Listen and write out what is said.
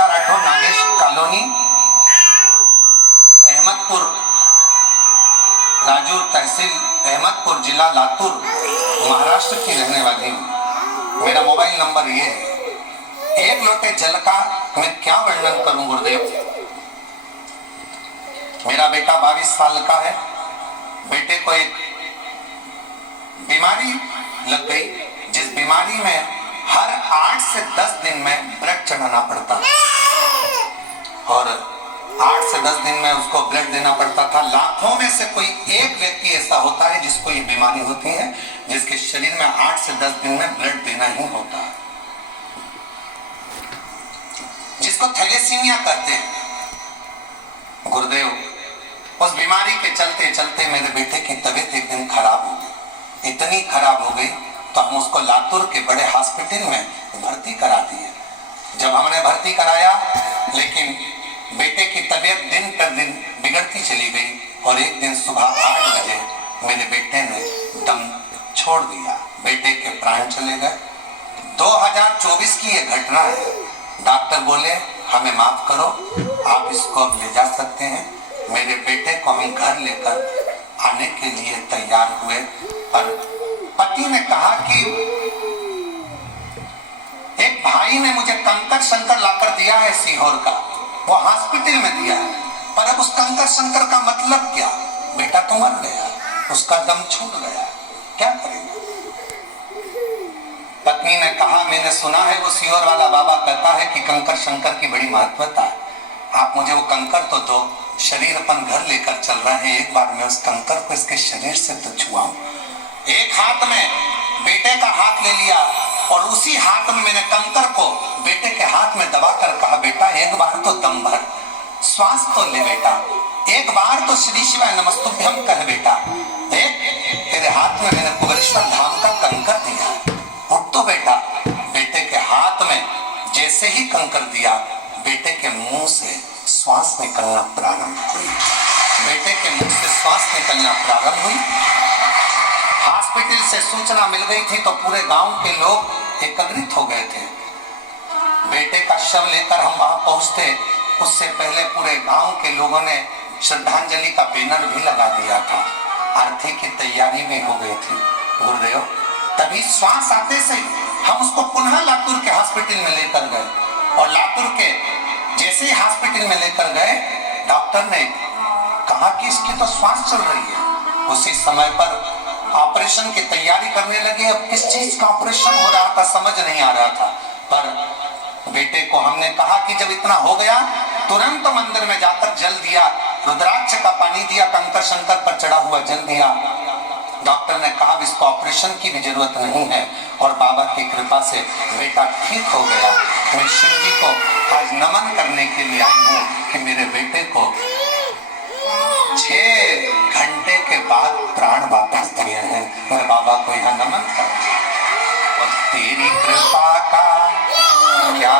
Sita Rathore, Nagesh colony, Ahmadpur, Rajur तहसील, अहमदपुर, जिला लातूर, महाराष्ट्र की रहने वाली हूँ। मेरा मोबाइल नंबर ये है। एक लोटे जल का मैं क्या वर्णन करूं गुरुदेव। मेरा बेटा 22 साल का है। बेटे को एक बीमारी लग गई, जिस बीमारी में हर 8 से 10 दिन में ब्लड चढ़ाना पड़ता और 8 से 10 दिन में उसको ब्लड देना पड़ता था। लाखों में से कोई एक व्यक्ति ऐसा होता है जिसको ये बीमारी होती है, जिसके शरीर में 8 से 10 दिन में ब्लड देना ही होता है, जिसको थैलेसीमिया कहते हैं। गुरुदेव, उस बीमारी के चलते चलते मेरे बेटे की तबीयत एक दिन खराब हो गई। इतनी खराब हो गई तो हम उसको लातूर के बड़े हॉस्पिटल में भर्ती करा दिए। जब हमने भर्ती कराया, लेकिन बेटे की तबीयत दिन पर दिन बिगड़ती चली गई और एक दिन सुबह 8 बजे मेरे बेटे ने दम छोड़ दिया। बेटे के प्राण चले गए। 2024 की ये घटना है। डॉक्टर बोले हमें माफ करो, आप इसको अब ले जा सकते हैं। मेरे बेटे को हम घर लेकर आने के लिए तैयार हुए, पर पति ने कहा कि एक भाई ने मुझे कंकर शंकर लाकर दिया है सीहोर का, वो हॉस्पिटल में दिया है, पर अब उस कंकर शंकर का मतलब क्या? बेटा तो मर गया, उसका दम छूट गया, क्या करेंगे? पत्नी ने कहा मैंने सुना है वो सीहोर वाला बाबा कहता है कि कंकर शंकर की बड़ी महत्वता है, आप मुझे वो कंकर तो दो। शरीर अपन घर लेकर चल रहे हैं, एक बार मैं उस कंकर को इसके शरीर से तो छुआऊं। एक हाथ में बेटे का हाथ ले लिया और उसी हाथ में मैंने कंकर को बेटे के हाथ में दबाकर कहा बेटा एक बार तो दम भर, श्वास तो ले बेटा, एक बार तो श्री शिवाय नमस्तुभ्यम कह बेटा। देख तेरे हाथ में मैंने कुबेरेश्वर धाम का कंकर दिया, उठ तो बेटा। बेटे के हाथ में जैसे ही कंकर दिया, बेटे के मुंह से श्वास निकलना प्रारंभ हुई। बेटे के मुंह से श्वास निकलना प्रारंभ हुई। हॉस्पिटल से सूचना मिल गई थी तो पूरे गांव के लोग एकत्रित हो गए थे। बेटे का शव लेकर हम वहां पहुंचते, उससे पहले पूरे गांव के लोगों ने श्रद्धांजलि का बैनर भी लगा दिया था। आरती की तैयारी भी हो गई थी। गुरुदेव, तभी श्वास आते से हम उसको पुनः लातूर के हॉस्पिटल में लेकर गए और लातूर के जैसे ही हॉस्पिटल में लेकर गए, डॉक्टर ने कहा कि इसकी तो श्वास चल रही है। उसी समय पर ऑपरेशन की तैयारी करने लगे। अब किस चीज का ऑपरेशन हो रहा था समझ नहीं आ रहा था, पर बेटे को हमने कहा कि जब इतना हो गया तुरंत मंदिर में जाकर जल दिया, रुद्राक्ष का पानी दिया, कंकर शंकर पर चढ़ा हुआ जल दिया। डॉक्टर ने कहा इसको ऑपरेशन की भी जरूरत नहीं है और बाबा की कृपा से बेटा ठीक हो गया। मैं शिव जी को आज नमन करने के लिए आई हूँ कि मेरे बेटे को 6 घंटे के बाद प्राण वापस दिए हैं। मैं बाबा को यहाँ नमन करता हूँ और तेरी कृपा का